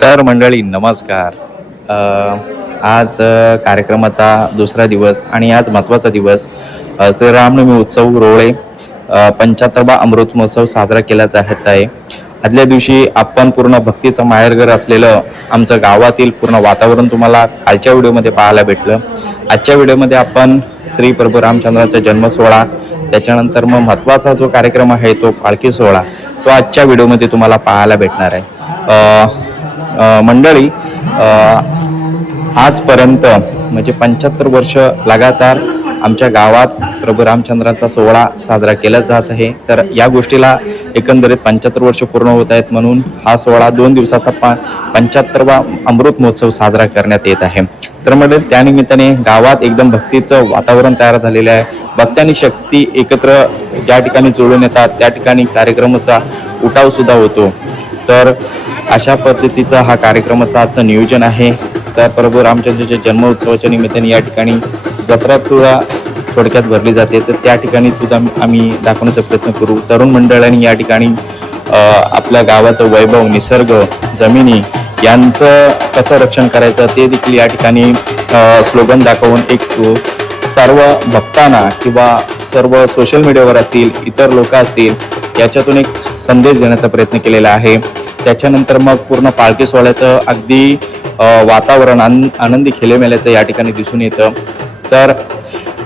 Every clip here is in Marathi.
तर मंडळी नमस्कार. आज कार्यक्रमाचा दुसरा दिवस आणि आज महत्त्वाचा दिवस श्रीरामनवमी उत्सव रोळे 75वा अमृत महोत्सव साजरा केला जात आहे. आदल्या दिवशी आपण पूर्ण भक्तीचं माहेरघर असलेलं आमचं गावातील पूर्ण वातावरण तुम्हाला कालच्या व्हिडिओमध्ये पाहायला भेटलं. आजच्या व्हिडिओमध्ये आपण श्री प्रभू रामचंद्राचा जन्म सोहळा, त्याच्यानंतर मग महत्त्वाचा जो कार्यक्रम आहे तो पालखी सोहळा, तो आजच्या व्हिडिओमध्ये तुम्हाला पाहायला भेटणार आहे. मंडळी, आजपर्यंत म्हणजे 75 वर्ष लगातार आमच्या गावात प्रभू रामचंद्राचा सोहळा साजरा केला जात आहे. तर या गोष्टीला एकंदरीत 75 वर्ष पूर्ण होत आहेत, म्हणून हा सोहळा 2 दिवसाचा 75वा अमृत महोत्सव साजरा करण्यात येत आहे. तर म्हणजे त्यानिमित्ताने गावात एकदम भक्तीचं वातावरण तयार झालेलं आहे. भक्तांनी शक्ती एकत्र ज्या ठिकाणी जुळून येतात त्या ठिकाणी कार्यक्रमाचा उठाव सुद्धा होतो. तर अशा पद्धतीचा हा कार्यक्रमाचा आजचं नियोजन आहे. तर प्रभू रामचंद्राच्या जन्मोत्सवाच्या निमित्ताने या ठिकाणी जत्रा थोडक्यात भरली जाते. तर त्या ठिकाणी सुद्धा आम्ही दाखवण्याचा प्रयत्न करू. तरुण मंडळांनी या ठिकाणी आपल्या गावाचं वैभव, निसर्ग, जमिनी यांचं कसं रक्षण करायचं ते देखील या ठिकाणी स्लोगन दाखवून एक सर्व भक्तांना किंवा सर्व सोशल मीडियावर असतील, इतर लोक असतील, याच्यातून एक संदेश देण्याचा प्रयत्न केलेला आहे. त्याच्यानंतर मग पूर्ण पालखी सोहळ्याचं अगदी वातावरण आनंदी खेळेमेळ्याचं या ठिकाणी दिसून येतं. तर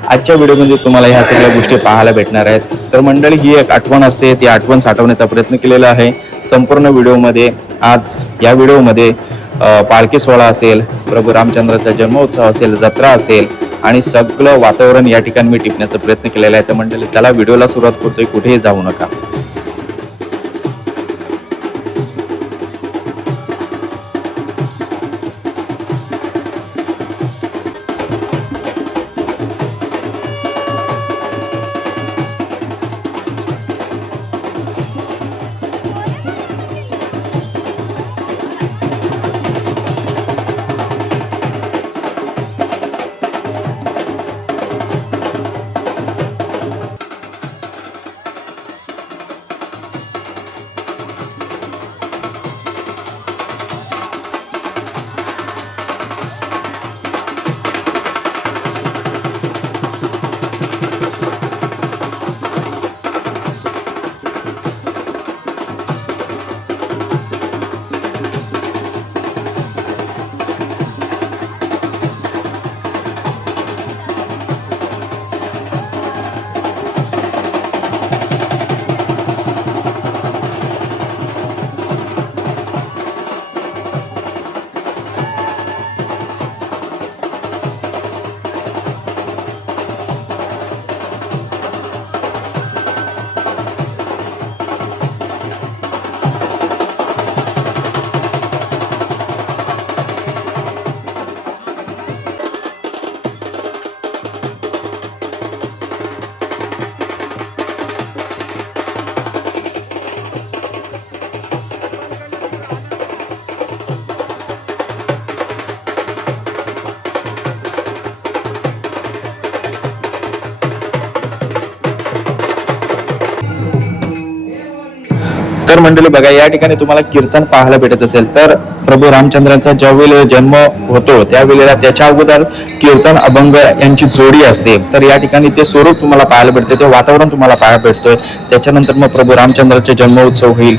आजच्या व्हिडिओमध्ये तुम्हाला ह्या सगळ्या गोष्टी पाहायला भेटणार आहेत. तर मंडळी, ही एक आठवण असते, ती आठवण साठवण्याचा प्रयत्न केलेला आहे संपूर्ण व्हिडिओमध्ये. आज या व्हिडिओमध्ये पालखी सोहळा असेल, प्रभू रामचंद्राचा जन्मोत्सव असेल, जत्रा असेल आणि सगळं वातावरण या ठिकाणी मी टिपण्याचा प्रयत्न केलेला आहे. तर मंडळी, चला व्हिडिओला सुरुवात करतोय, कुठेही जाऊ नका. तर मंडळी बघा, या ठिकाणी तुम्हाला कीर्तन पाहायला भेटत असेल. तर प्रभू रामचंद्रांचा ज्यावेळेला जन्म होतो त्यावेळेला त्याच्या अगोदर कीर्तन, अभंग यांची जोडी असते. तर या ठिकाणी ते स्वरूप तुम्हाला पाहायला भेटते, ते वातावरण तुम्हाला पाहायला भेटतोय. त्याच्यानंतर मग प्रभू रामचंद्राचे जन्मोत्सव होईल.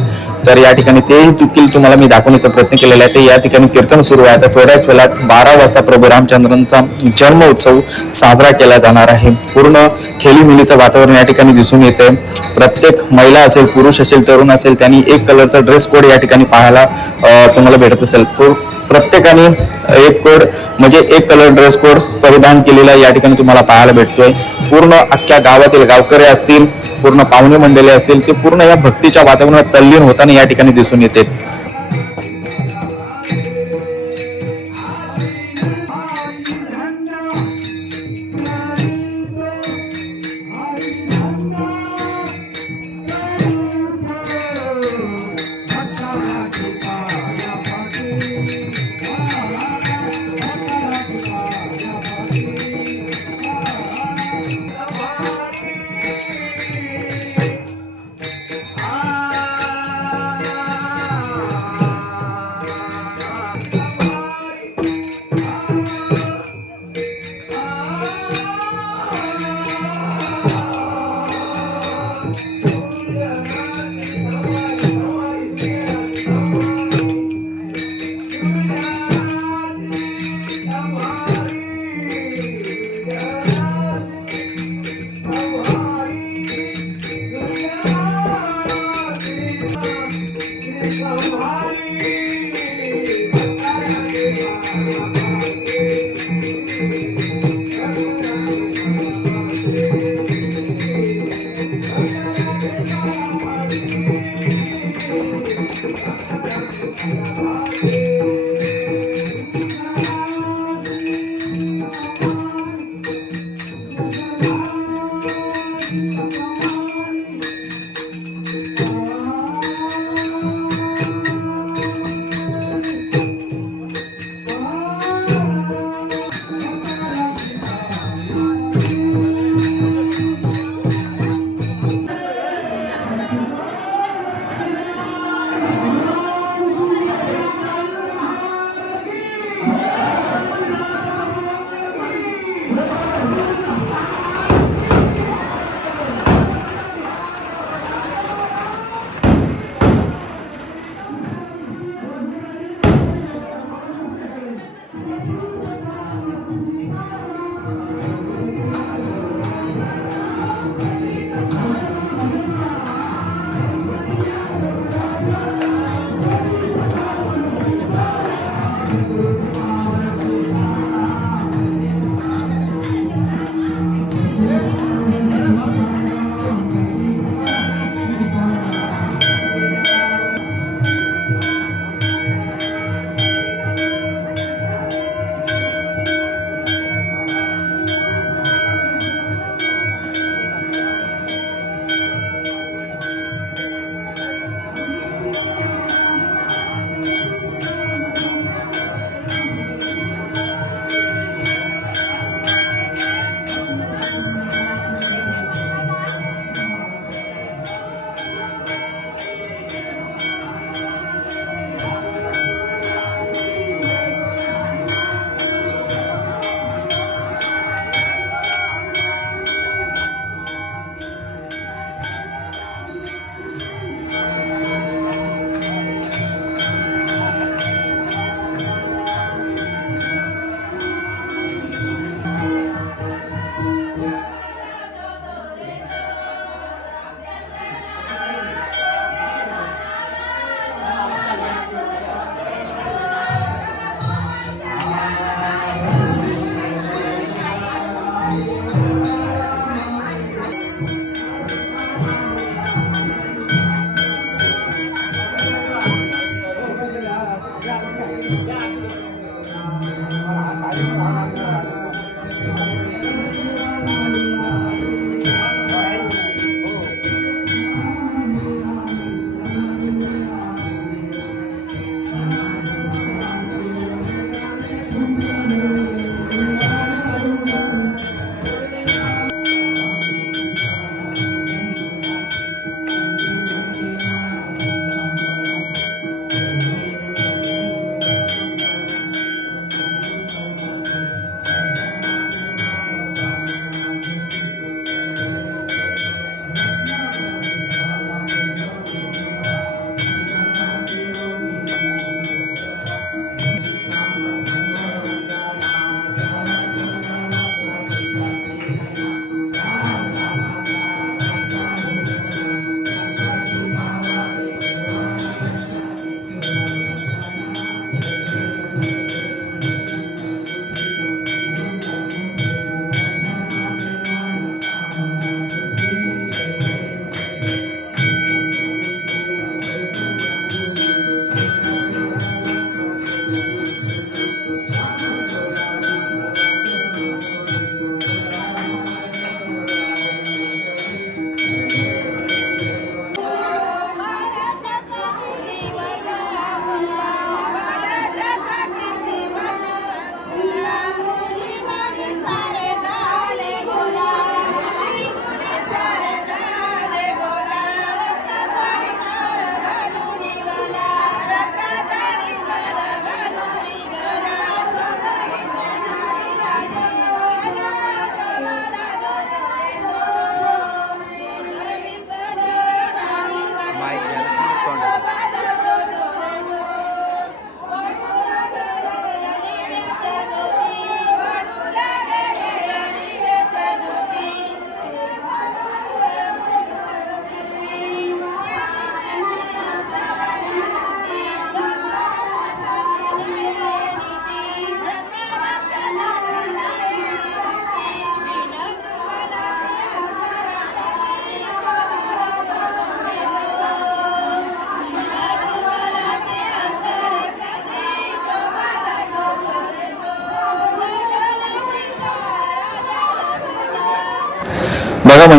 तर या ठिकाणी तेही देखील तुम्हाला मी दाखवण्याचा प्रयत्न केलेला आहे. ते या ठिकाणी कीर्तन सुरू आहे. तर थोड्याच वेळात 12 वाजता प्रभू रामचंद्रांचा जन्मोत्सव साजरा केला जाणार आहे. पूर्ण खेळीमेळीचं वातावरण या ठिकाणी दिसून येते. प्रत्येक महिला असेल, पुरुष असेल, तरुण असेल, त्यांनी एक कलरचा ड्रेस कोड या ठिकाणी पाहायला तुम्हाला भेटत असेल. प्रत्येकाने एक कोड म्हणजे एक कलर ड्रेस कोड परिधान केलेला या ठिकाणी तुम्हाला पाहायला भेटतोय. पूर्ण अख्ख्या गावातील गावकरी असतील, पूर्ण पाहुणे मंडळी असतील, ते पूर्ण या भक्तीच्या वातावरणात तल्लीन होताना या ठिकाणी दिसून येते.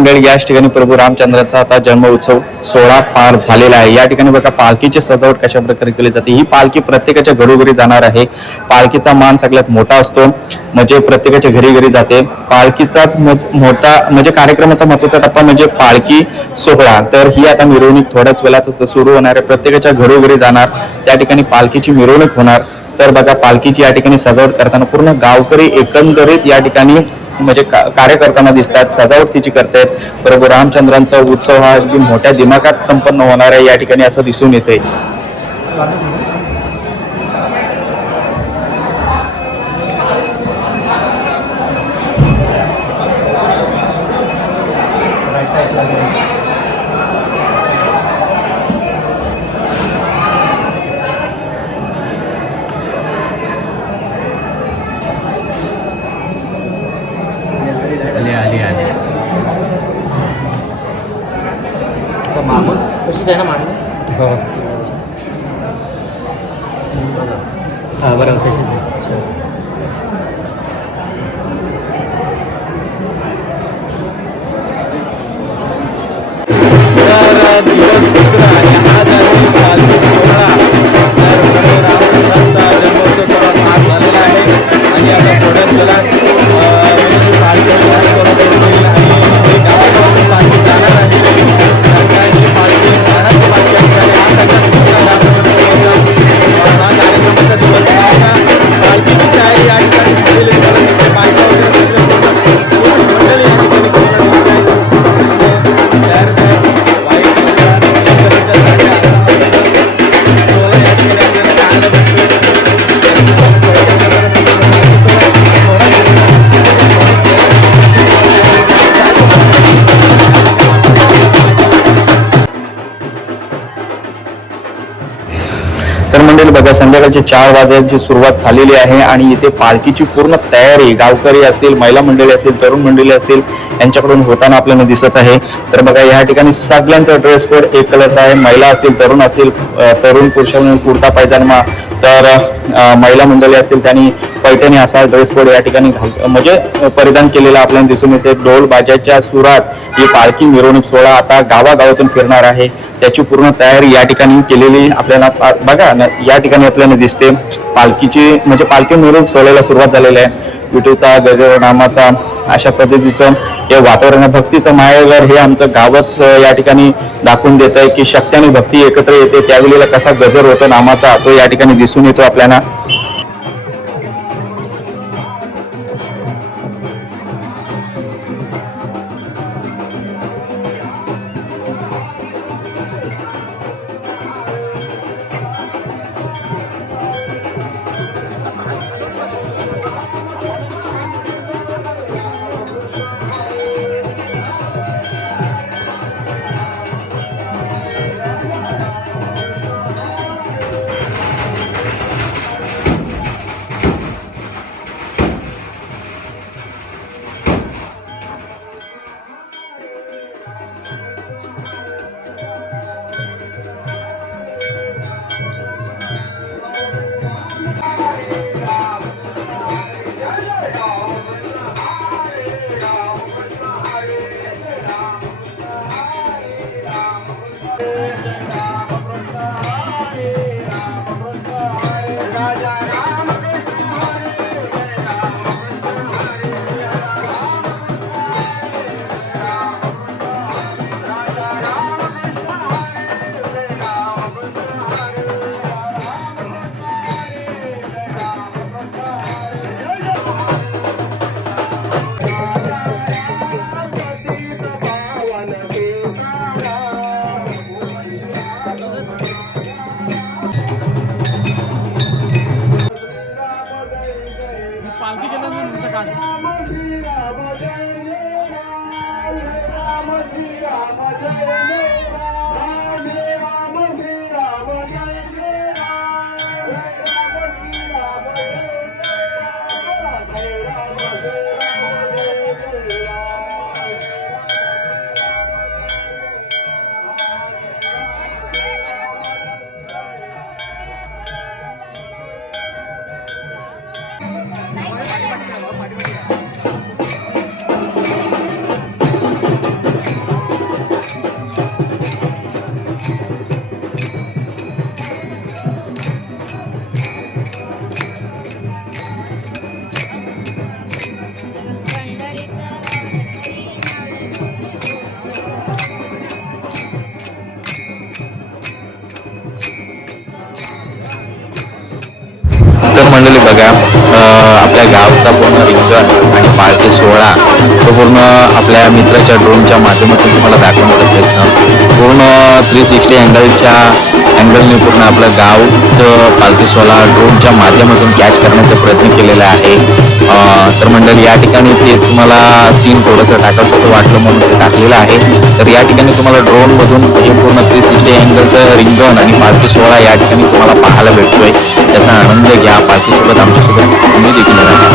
मंडळी, याच ठिकाणी प्रभू रामचंद्राचा आता जन्म उत्सव सोहळा पार झालेला आहे. या ठिकाणी बघा पालखीची सजावट कशा प्रकारे केली जाते. ही पालखी प्रत्येकाच्या घरोघरी जाणार आहे. पालखीचा मान सगळ्यात मोठा असतो, म्हणजे प्रत्येकाच्या घरी घरी जाते. पालखीचाच मोठा म्हणजे कार्यक्रमाचा महत्वाचा टप्पा म्हणजे पालखी सोहळा. तर ही आता मिरवणूक थोड्याच वेळात सुरू होणार आहे. प्रत्येकाच्या घरोघरी जाणार, त्या ठिकाणी पालखीची मिरवणूक होणार. तर बघा पालखीची या ठिकाणी सजावट करताना पूर्ण गावकरी एकंदरीत या ठिकाणी म्हणजे कार्य करताना दिसतात, सजावट तिची करतायत. प्रभू रामचंद्रांचा उत्सव हा अगदी मोठ्या दिमागात संपन्न होणार आहे या ठिकाणी असं दिसून येते. मागून तशीच आहे ना मागून. हो हां बरोबर तशीच आहे. तर दिवस दुसरा आणि आज आहे पालखी सोहळा. तर प्रभू रामचंद्रांचा जन्मोत्सव सोहळा पार झालेला आहे आणि आता थोड्याच वेळात पालखी सोहळा सुरू होईल आणि गावागावातून पालखी जाणार आहे. रंगाची पालखी, सणाची पालखी असणारे हा सगळ्यात मोठा हा कार्यक्रमाचा दिवस आहे. पालखीची तयारी या ठिकाणी केलेली आहे. बायका वगैरे सगळे मंडळी या ठिकाणी केलेलं आहे. तर मंडळी बघा संध्याकाळची 4 वाजण्याची सुरुवात झालेली आहे आणि इथे पालखीची पूर्ण तयारी गावकरी असतील, महिला मंडळी असतील, तरुण मंडळी असतील यांच्याकडून होताना आपल्याला दिसत आहे. तर बघा या ठिकाणी सगळ्यांचा ड्रेस कोड एक कलरचा आहे. महिला असतील, तरुण असतील, तरुण पुरुषांनी कुर्ता पायजामा, तर महिला मंडळी असतील त्यांनी पैठणी असा ड्रेस कोड या ठिकाणी म्हणजे परिधान केलेला आपल्याला दिसून येते. ढोल बाजाच्या सुरात ही पालखी मिरवणूक सोहळा आता गावागावातून फिरणार आहे. त्याची पूर्ण तयारी या ठिकाणी केलेली आपल्याला बघा या ठिकाणी आपल्याला दिसते. पालखीची म्हणजे पालखी मिरवणूक सोहळ्याला सुरुवात झालेली आहे. विठूचा गजर नामाचा अशा पद्धतीचं हे वातावरण, भक्तीचं माहेरघर हे आमचं गावच या ठिकाणी दाखवून देत आहे की शक्ती आणि भक्ती एकत्र येते. त्यावेळेला कसा गजर होतो नामाचा तो या ठिकाणी दिसून येतो आपल्याला. बघा आपल्या गावचा पूर्ण रिंगण आणि पालखी सोहळा तो पूर्ण आपल्या मित्राच्या ड्रोनच्या माध्यमातून तुम्हाला दाखवण्याचा प्रयत्न पूर्ण 360 अँगलने पूर्ण आपलं गावचं पालखी सोहळा ड्रोनच्या माध्यमातून कॅच करण्याचा प्रयत्न केलेला आहे. तर मंडळी या ठिकाणी ते तुम्हाला सीन थोडंसं टाकायचं वाटलं म्हणून ते टाकलेलं आहे. तर या ठिकाणी तुम्हाला ड्रोनमधून हे पूर्ण 360 अँगलचं रिंगण आणि पालखी सोहळा या ठिकाणी तुम्हाला पाहायला भेटतोय. त्याचा आनंद घ्या. पालखीसोबत आमच्यासोबत तुम्ही देखील राहा.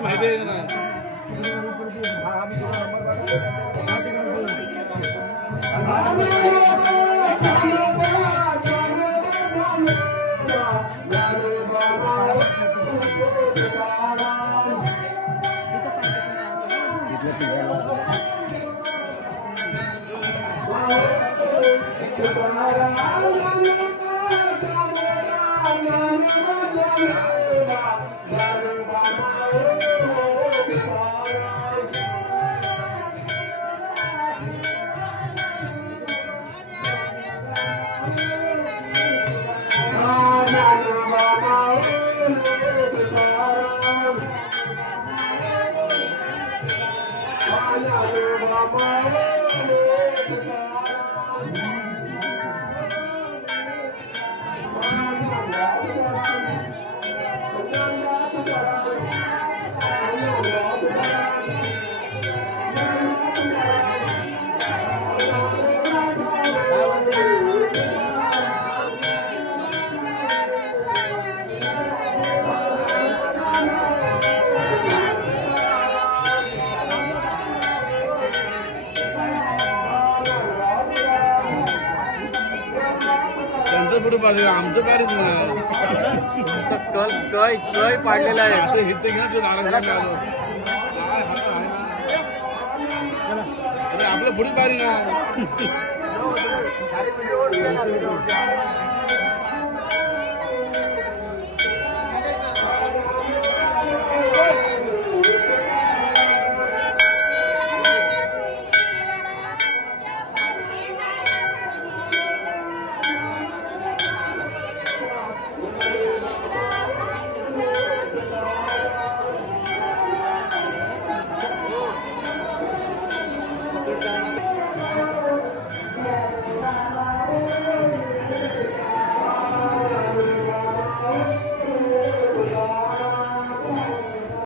माहिती आहे ना पुढे पाहिजे आमचं काहीच नाही कल काय काय पाडलेला आहे हित घ्या तू नाराज अरे आपलं पुढे पाहिजे ना